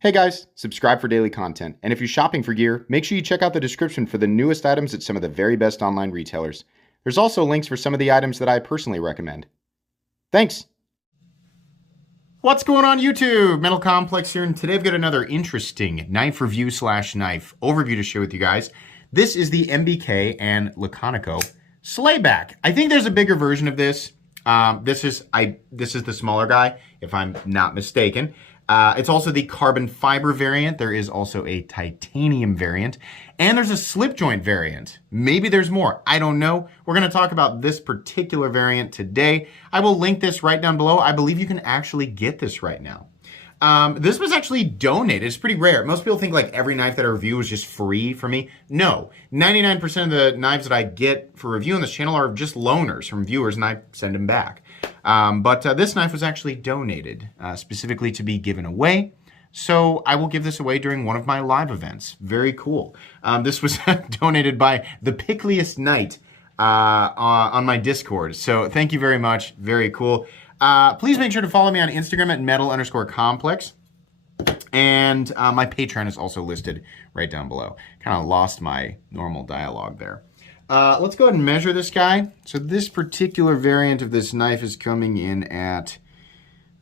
Hey guys, subscribe for daily content. And if you're shopping for gear, make sure you check out the description for the newest items at some of the very best online retailers. There's also links for some of the items that I personally recommend. Thanks! What's going on YouTube? Metal Complex here, and today I've got another interesting knife review / knife overview to share with you guys. This is the MBK and Laconico Slayback. I think there's a bigger version of this. This is the smaller guy, if I'm not mistaken. It's also the carbon fiber variant. There is also a titanium variant, and there's a slip joint variant. Maybe there's more. I don't know. We're going to talk about this particular variant today. I will link this right down below. I believe you can actually get this right now. This was actually donated. It's pretty rare. Most people think like every knife that I review is just free for me. No, 99% of the knives that I get for review on this channel are just loaners from viewers, and I send them back. But this knife was actually donated specifically to be given away. So I will give this away during one of my live events. Very cool. This was donated by the Pickliest Knight on my Discord. So thank you very much. Very cool. Please make sure to follow me on Instagram at metal_complex. And my Patreon is also listed right down below. Kind of lost my normal dialogue there. Let's go ahead and measure this guy. So this particular variant of this knife is coming in at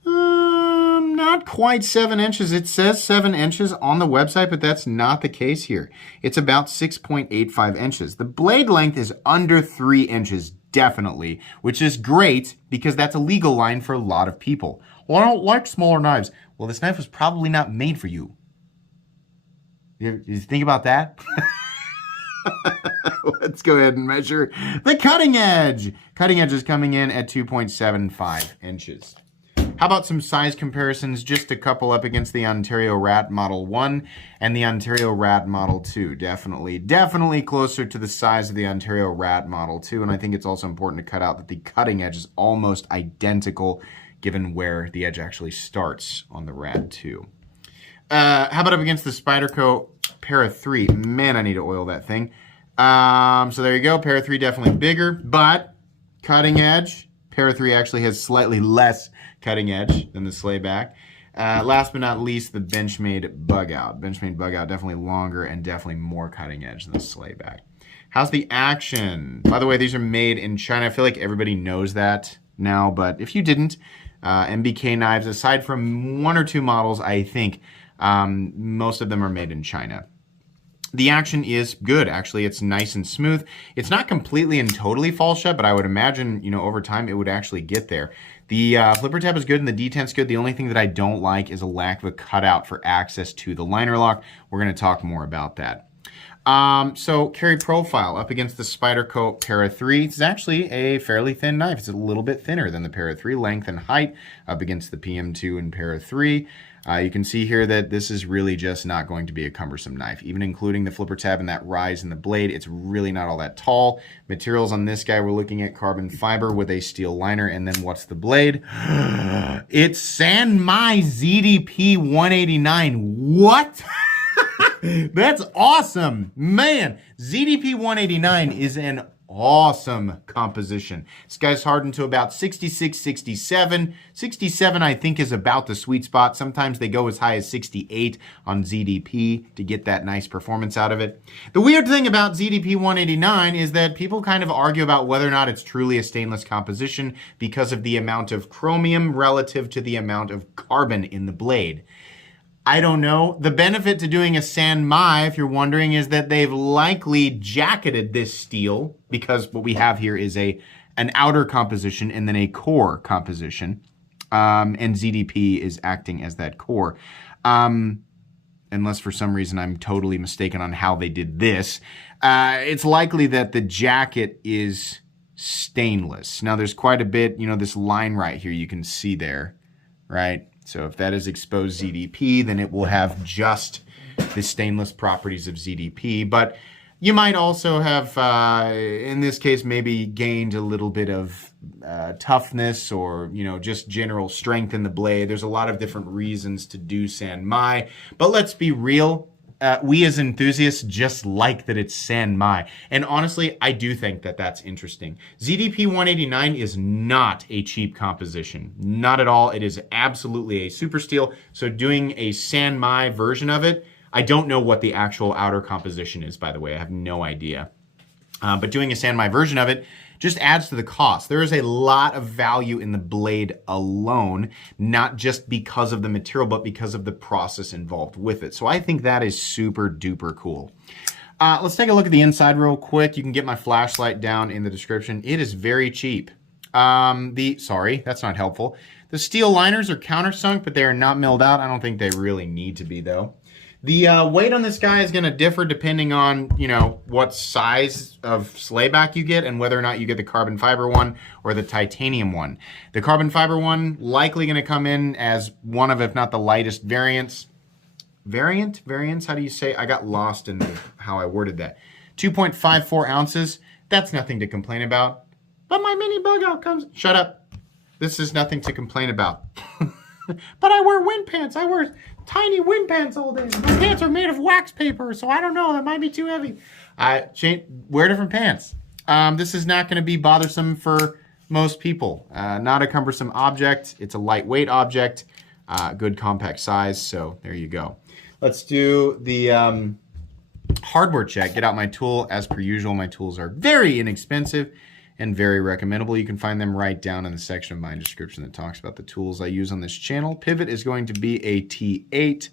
not quite 7 inches. It says 7 inches on the website, but that's not the case here. It's about 6.85 inches. The blade length is under 3 inches, definitely, which is great because that's a legal line for a lot of people. Well, I don't like smaller knives. Well, this knife was probably not made for you. You think about that? Let's go ahead and measure the cutting edge. Cutting edge is coming in at 2.75 inches. How about some size comparisons? Just a couple up against the Ontario Rat Model 1 and the Ontario Rat Model 2. Definitely closer to the size of the Ontario Rat Model 2. And I think it's also important to cut out that the cutting edge is almost identical given where the edge actually starts on the Rat 2. How about up against the Spyderco Para 3? Man, I need to oil that thing. So there you go. Para 3 definitely bigger, but cutting edge. Para 3 actually has slightly less cutting edge than the Slayback. Last but not least, the Benchmade Bug Out. Benchmade Bug Out definitely longer and definitely more cutting edge than the Slayback. How's the action? By the way, these are made in China. I feel like everybody knows that now, but if you didn't, MBK knives, aside from 1 or 2 models, I think most of them are made in China. The action is good, actually. It's nice and smooth. It's not completely and totally fall shut, but I would imagine, you know, over time it would actually get there. The flipper tab is good and the detent's good. The only thing that I don't like is a lack of a cutout for access to the liner lock. We're going to talk more about that. So carry profile up against the Spyderco Para 3. It's actually a fairly thin knife. It's a little bit thinner than the Para 3, length and height up against the PM2 and Para 3. You can see here that this is really just not going to be a cumbersome knife. Even including the flipper tab and that rise in the blade, it's really not all that tall. Materials on this guy, we're looking at carbon fiber with a steel liner. And then what's the blade? It's Sanmai ZDP 189. What? That's awesome. Man, ZDP 189 is an awesome composition. This guy's hardened to about 66, 67. 67, I think, is about the sweet spot. Sometimes they go as high as 68 on ZDP to get that nice performance out of it. The weird thing about ZDP 189 is that people kind of argue about whether or not it's truly a stainless composition because of the amount of chromium relative to the amount of carbon in the blade. I don't know. The benefit to doing a Sanmai, if you're wondering, is that they've likely jacketed this steel because what we have here is an outer composition and then a core composition. And ZDP is acting as that core. Unless for some reason I'm totally mistaken on how they did this. It's likely that the jacket is stainless. Now there's quite a bit, you know, this line right here you can see there, right? So if that is exposed ZDP, then it will have just the stainless properties of ZDP. But you might also have, in this case, maybe gained a little bit of toughness or, you know, just general strength in the blade. There's a lot of different reasons to do Sanmai. But let's be real. we as enthusiasts just like that it's San Mai. And honestly, I do think that that's interesting. ZDP 189 is not a cheap composition. Not at all. It is absolutely a super steel. So doing a San Mai version of it, I don't know what the actual outer composition is, by the way. I have no idea. But doing a San Mai version of it just adds to the cost. There is a lot of value in the blade alone, not just because of the material, but because of the process involved with it. So I think that is super duper cool. Let's take a look at the inside real quick. You can get my flashlight down in the description. It is very cheap. Sorry, that's not helpful. The steel liners are countersunk, but they are not milled out. I don't think they really need to be though. The weight on this guy is going to differ depending on, you know, what size of slayback you get and whether or not you get the carbon fiber one or the titanium one. The carbon fiber one likely going to come in as one of, if not the lightest variants. Variants? How do you say? I got lost in how I worded that. 2.54 ounces. That's nothing to complain about. But my mini bug out comes. Shut up. This is nothing to complain about. But I wear wind pants. I wear tiny wind pants all day. My pants are made of wax paper, so I don't know. That might be too heavy. Wear different pants. This is not going to be bothersome for most people. Not a cumbersome object. It's a lightweight object. Good compact size, so there you go. Let's do the hardware check. Get out my tool. As per usual, my tools are very inexpensive and very recommendable. You can find them right down in the section of my description that talks about the tools I use on this channel. Pivot is going to be a T8,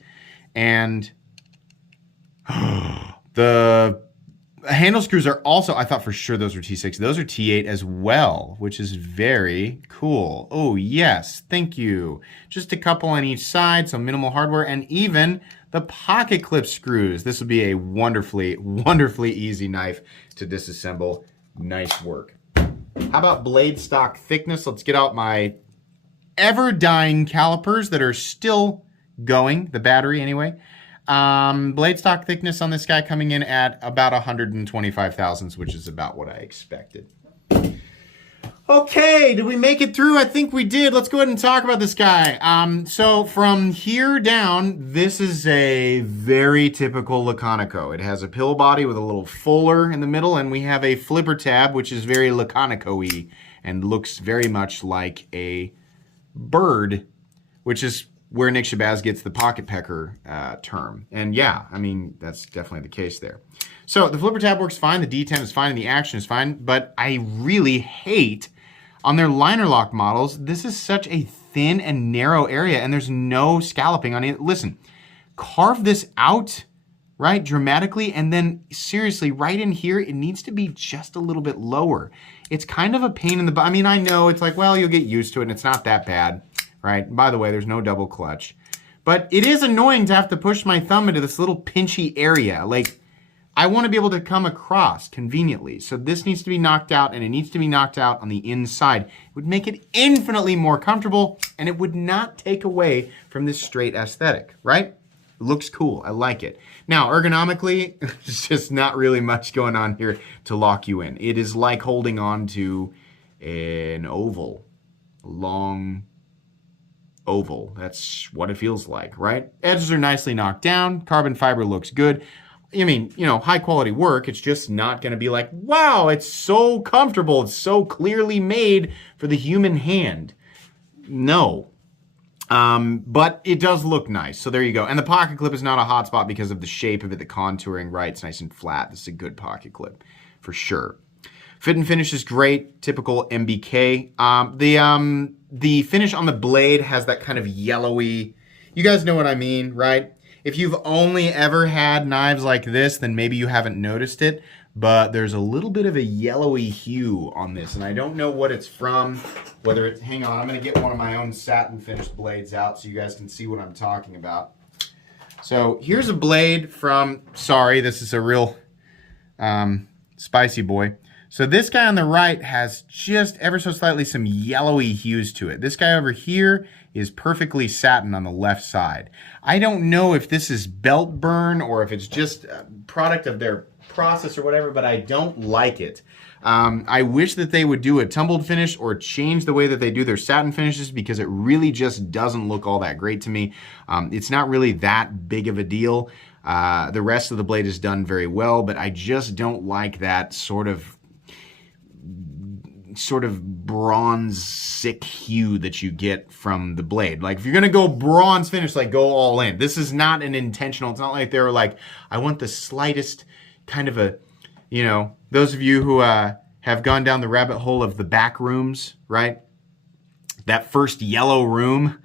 and the handle screws are also, I thought for sure those were T6. Those are T8 as well, which is very cool. Oh yes, thank you. Just a couple on each side, so minimal hardware, and even the pocket clip screws. This would be a wonderfully, wonderfully easy knife to disassemble. Nice work. How about blade stock thickness? Let's get out my ever-dying calipers that are still going, the battery anyway. Blade stock thickness on this guy coming in at about 125 thousandths, which is about what I expected. Okay, did we make it through? I think we did. Let's go ahead and talk about this guy. So from here down, this is a very typical Laconico. It has a pill body with a little fuller in the middle, and we have a flipper tab, which is very Laconico-y and looks very much like a bird, which is where Nick Shabazz gets the pocket pecker term. And yeah, I mean, that's definitely the case there. So the flipper tab works fine, the D10 is fine, and the action is fine, but I really hate on their liner lock models, this is such a thin and narrow area, and there's no scalloping on it. Listen, carve this out, right, dramatically, and then seriously, right in here, it needs to be just a little bit lower. It's kind of a pain in the butt. I mean, I know it's like, well, you'll get used to it, and it's not that bad, right? By the way, there's no double clutch. But it is annoying to have to push my thumb into this little pinchy area. Like, I want to be able to come across conveniently. So this needs to be knocked out, and it needs to be knocked out on the inside. It would make it infinitely more comfortable, and it would not take away from this straight aesthetic, right? It looks cool. I like it. Now, ergonomically, there's just not really much going on here to lock you in. It is like holding on to an oval, long oval. That's what it feels like, right? Edges are nicely knocked down. Carbon fiber looks good. I mean, you know, high quality work. It's just not going to be like, wow, it's so comfortable. It's so clearly made for the human hand. No. But it does look nice. So there you go. And the pocket clip is not a hot spot because of the shape of it, the contouring, right? It's nice and flat. This is a good pocket clip for sure. Fit and finish is great. Typical MBK. The finish on the blade has that kind of yellowy, you guys know what I mean, right? If you've only ever had knives like this, then maybe you haven't noticed it, but there's a little bit of a yellowy hue on this, and I don't know what it's from, whether it's, hang on, I'm gonna get one of my own satin finished blades out so you guys can see what I'm talking about. So here's a blade from, sorry, this is a real spicy boy. So this guy on the right has just ever so slightly some yellowy hues to it. This guy over here is perfectly satin on the left side. I don't know if this is belt burn or if it's just a product of their process or whatever, but I don't like it. I wish that they would do a tumbled finish or change the way that they do their satin finishes, because it really just doesn't look all that great to me. It's not really that big of a deal. The rest of the blade is done very well, but I just don't like that sort of bronze sick hue that you get from the blade. Like, if you're gonna go bronze finish, like, go all in. This is not an intentional, it's not like they were like, I want the slightest kind of a, you know, those of you who have gone down the rabbit hole of the back rooms, right? That first yellow room,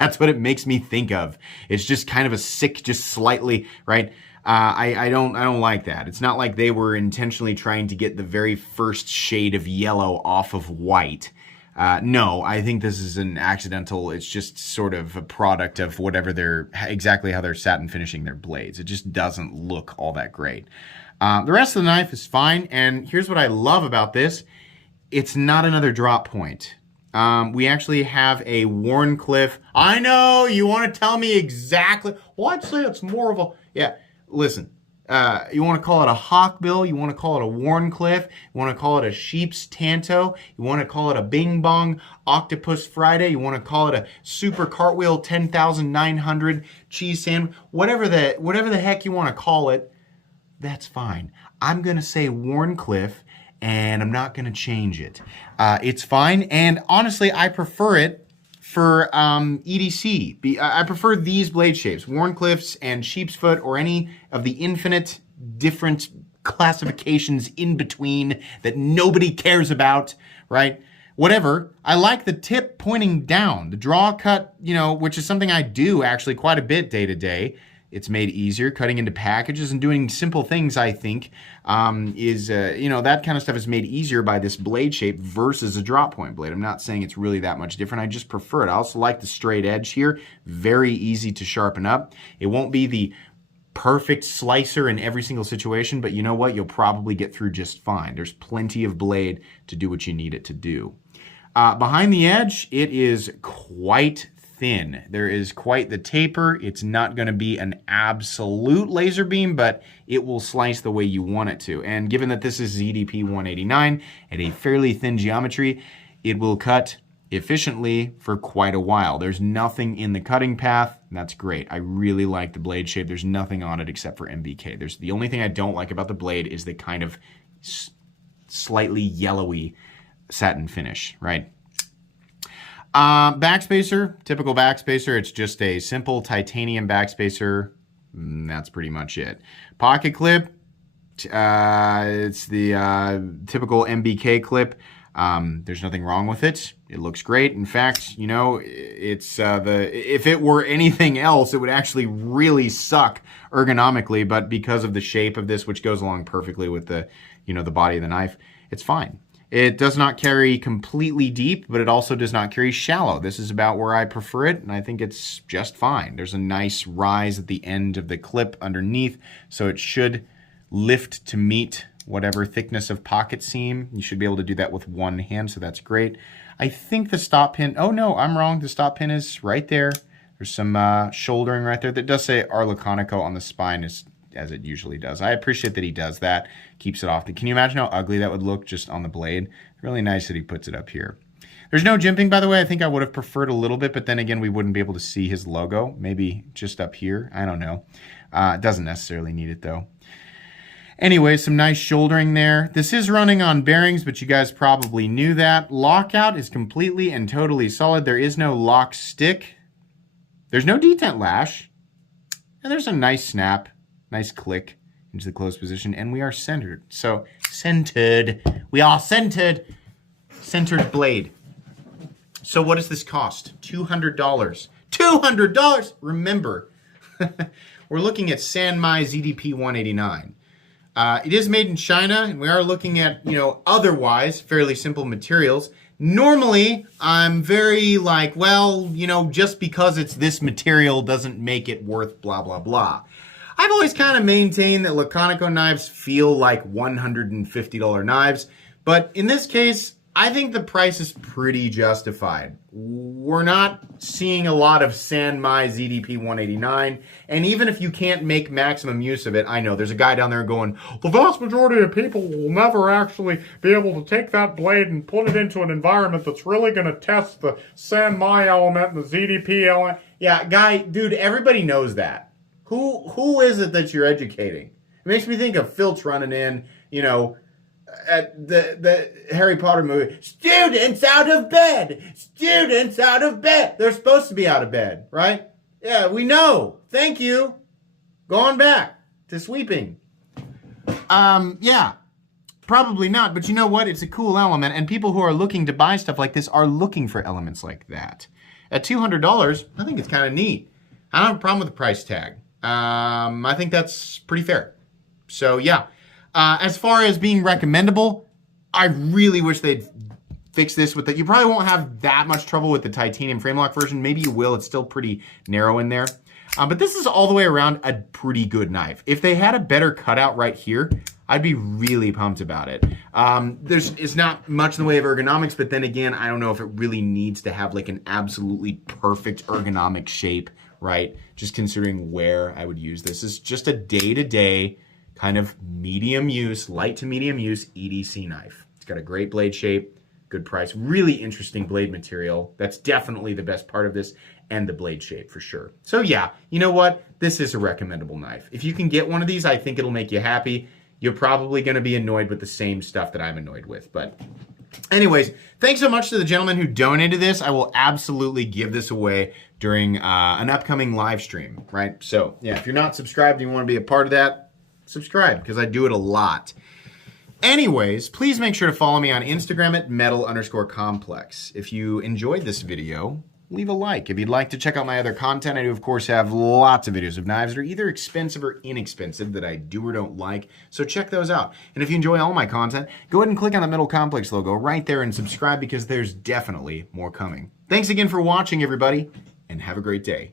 that's what it makes me think of. It's just kind of a sick, just slightly, right? I don't like that. It's not like they were intentionally trying to get the very first shade of yellow off of white. No, I think this is an accidental. It's just sort of a product of whatever exactly how they're satin finishing their blades. It just doesn't look all that great. The rest of the knife is fine, and here's what I love about this. It's not another drop point. We actually have a Wharncliffe. I know, you want to tell me exactly. Well, I'd say it's more of a, yeah, listen. You want to call it a Hawkbill, you want to call it a Wharncliffe, you want to call it a Sheep's Tanto, you want to call it a Bing Bong Octopus Friday, you want to call it a Super Cartwheel 10,900 cheese sandwich, whatever the heck you want to call it, that's fine. I'm going to say Wharncliffe, and I'm not going to change it. It's fine, and honestly, I prefer it for EDC. I prefer these blade shapes, Wharncliffes and Sheepsfoot, or any of the infinite different classifications in between that nobody cares about, right? Whatever. I like the tip pointing down, the draw cut, you know, which is something I do actually quite a bit day to day. It's made easier, cutting into packages and doing simple things, I think, you know, that kind of stuff is made easier by this blade shape versus a drop point blade. I'm not saying it's really that much different. I just prefer it. I also like the straight edge here. Very easy to sharpen up. It won't be the perfect slicer in every single situation, but you know what? You'll probably get through just fine. There's plenty of blade to do what you need it to do. Behind the edge, it is quite thin. There is quite the taper. It's not going to be an absolute laser beam, but it will slice the way you want it to. And given that this is ZDP 189 at a fairly thin geometry, it will cut efficiently for quite a while. There's nothing in the cutting path. That's great. I really like the blade shape. There's nothing on it except for MBK. The only thing I don't like about the blade is the kind of slightly yellowy satin finish, right? Backspacer, typical backspacer. It's just a simple titanium backspacer. That's pretty much it. Pocket clip. It's the typical MBK clip. There's nothing wrong with it. It looks great. In fact, you know, it's if it were anything else, it would actually really suck ergonomically. But because of the shape of this, which goes along perfectly with the, you know, the body of the knife, it's fine. It does not carry completely deep, but it also does not carry shallow. This is about where I prefer it, and I think it's just fine. There's a nice rise at the end of the clip underneath, so it should lift to meet whatever thickness of pocket seam. You should be able to do that with one hand, so that's great. I think the stop pin, oh no, I'm wrong. The stop pin is right there. There's some shouldering right there that does say Arleconico on the spine, as it usually does. I appreciate that he does that, keeps it off. Can you imagine how ugly that would look just on the blade? Really nice that he puts it up here. There's no jimping, by the way. I think I would have preferred a little bit, but then again, we wouldn't be able to see his logo. Maybe just up here. I don't know. It doesn't necessarily need it, though. Anyway, some nice shouldering there. This is running on bearings, but you guys probably knew that. Lockout is completely and totally solid. There is no lock stick. There's no detent lash. And there's a nice snap. Nice click into the closed position, and we are centered. So, centered. We are centered. Centered blade. So what does this cost? $200. $200! Remember, we're looking at Sanmai ZDP 189. It is made in China, and we are looking at, you know, otherwise fairly simple materials. Normally, I'm very like, well, you know, just because it's this material doesn't make it worth blah, blah, blah. I've always kind of maintained that Laconico knives feel like $150 knives, but in this case, I think the price is pretty justified. We're not seeing a lot of Sanmai ZDP 189, and even if you can't make maximum use of it, I know there's a guy down there going, the vast majority of people will never actually be able to take that blade and put it into an environment that's really going to test the Sanmai element and the ZDP element. Yeah, guy, dude, everybody knows that. Who is it that you're educating? It makes me think of Filch running in, at the Harry Potter movie, students out of bed, students out of bed. They're supposed to be out of bed, right? Yeah, we know. Thank you. Going back to sweeping. Yeah, probably not, but you know what? It's a cool element, and people who are looking to buy stuff like this are looking for elements like that. At $200, I think it's kind of neat. I don't have a problem with the price tag. I think that's pretty fair. So yeah. As far as being recommendable, I really wish they'd fix this with that. You probably won't have that much trouble with the titanium frame lock version. Maybe you will. It's still pretty narrow in there. But this is all the way around a pretty good knife. If they had a better cutout right here, I'd be really pumped about it. It's not much in the way of ergonomics, but then again, I don't know if it really needs to have like an absolutely perfect ergonomic shape, right? Just considering where I would use this. It's just a day-to-day kind of medium use, light to medium use EDC knife. It's got a great blade shape, good price, really interesting blade material. That's definitely the best part of this, and the blade shape for sure. So yeah, you know what? This is a recommendable knife. If you can get one of these, I think it'll make you happy. You're probably going to be annoyed with the same stuff that I'm annoyed with. But anyways, thanks so much to the gentleman who donated this. I will absolutely give this away during an upcoming live stream, right? So yeah, if you're not subscribed and you want to be a part of that, subscribe, because I do it a lot. Anyways, please make sure to follow me on Instagram at metal_complex. If you enjoyed this video, leave a like. If you'd like to check out my other content, I do, of course, have lots of videos of knives that are either expensive or inexpensive that I do or don't like, so check those out. And if you enjoy all my content, go ahead and click on the Metal Complex logo right there and subscribe, because there's definitely more coming. Thanks again for watching, everybody, and have a great day.